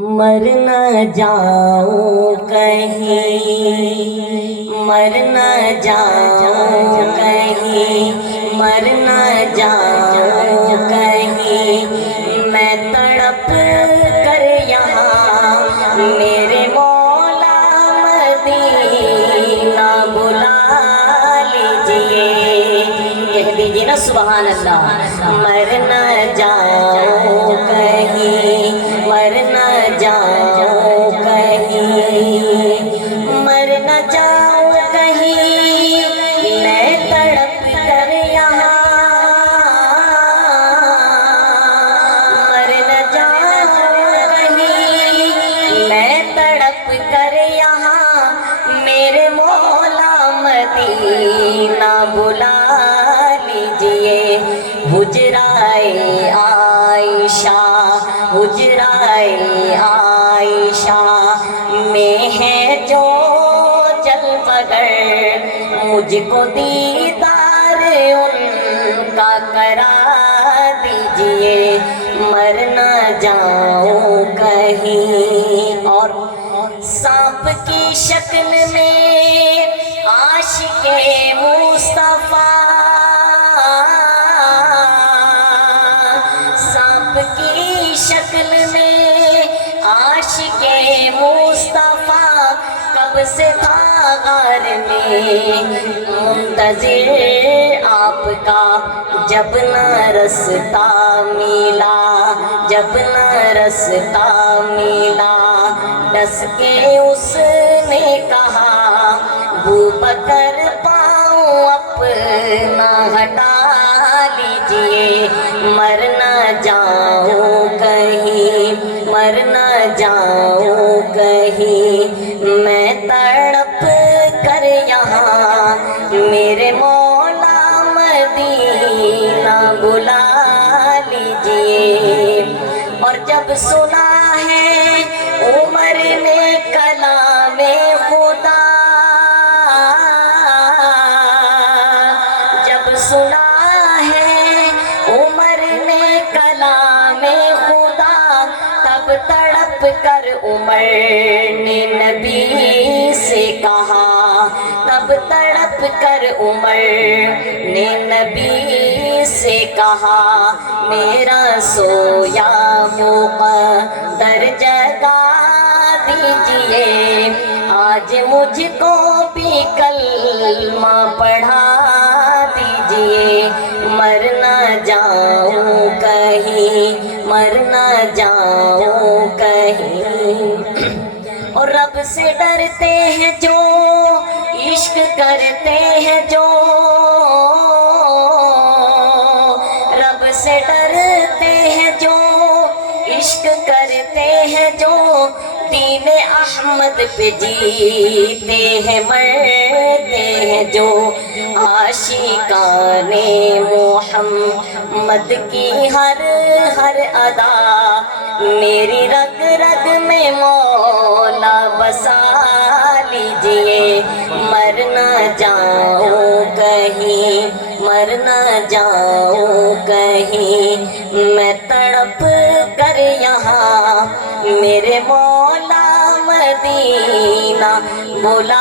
مر نہ جاؤں کہیں، مر نہ جاؤں کہیں، مر نہ جاؤں کہیں، میں تڑپ کر یہاں میرے مولا مدینہ بلا لیجئے۔ کہہ دیجئے نا سبحان اللہ۔ مر نہ جاؤں کہیں، مر نہ جاؤں کہیں، مر نہ جاؤں کہیں، میں تڑپ کر یہاں مر نہ جاؤں کہیں، میں تڑپ کر یہاں میرے مولا مدینہ بلا لیجئے۔ حجرائے عائشہ، حجرائے عائشہ میں ہے جو جلوگر، مجھ کو دیدار ان کا کرا دیجئے۔ مر نہ جاؤں کہیں، اور سانپ کی شکل میں عاشق مصطفیٰ، سانپ کی شکل میں عاشق مصطفیٰ کب سے تھا غار میں منتظر آپ کا، جب نہ رستہ ملا، جب نہ رستہ ملا، ڈس کے اس نے کہا بوبکر پاؤں اپنا ہٹا لیجئے۔ مر نہ جاؤں کہیں، مر نہ جاؤں کہیں، میں تڑپ کر یہاں میرے مولا مدینہ بلا لیجئے۔ اور جب سنا ہے عمر نے کلام خدا، جب سنا ہے عمر نے کلام خدا، تب تڑپ کر عمر نے نبی سے کہا، تب تڑپ کر عمر نے نبی سے کہا، میرا سویا مقدر جگا دیجئے، آج مجھ کو بھی کلمہ پڑھا دیجئے۔ مر نہ جاؤں کہیں، مر نہ جاؤں کہیں، اور رب سے ڈرتے ہیں جو عشق کرتے ہیں جو، رب سے ڈرتے ہیں جو عشق کرتے ہیں جو، دین احمد پہ جیتے ہیں مرتے ہیں جو، عاشقان محمد کی ہر ہر ادا میری رگ رگ میں مولا بسا لیجئے۔ مر نہ جاؤں کہیں، مر نہ جاؤں کہیں، میں تڑپ کر یہاں میرے مولا مدینہ بلا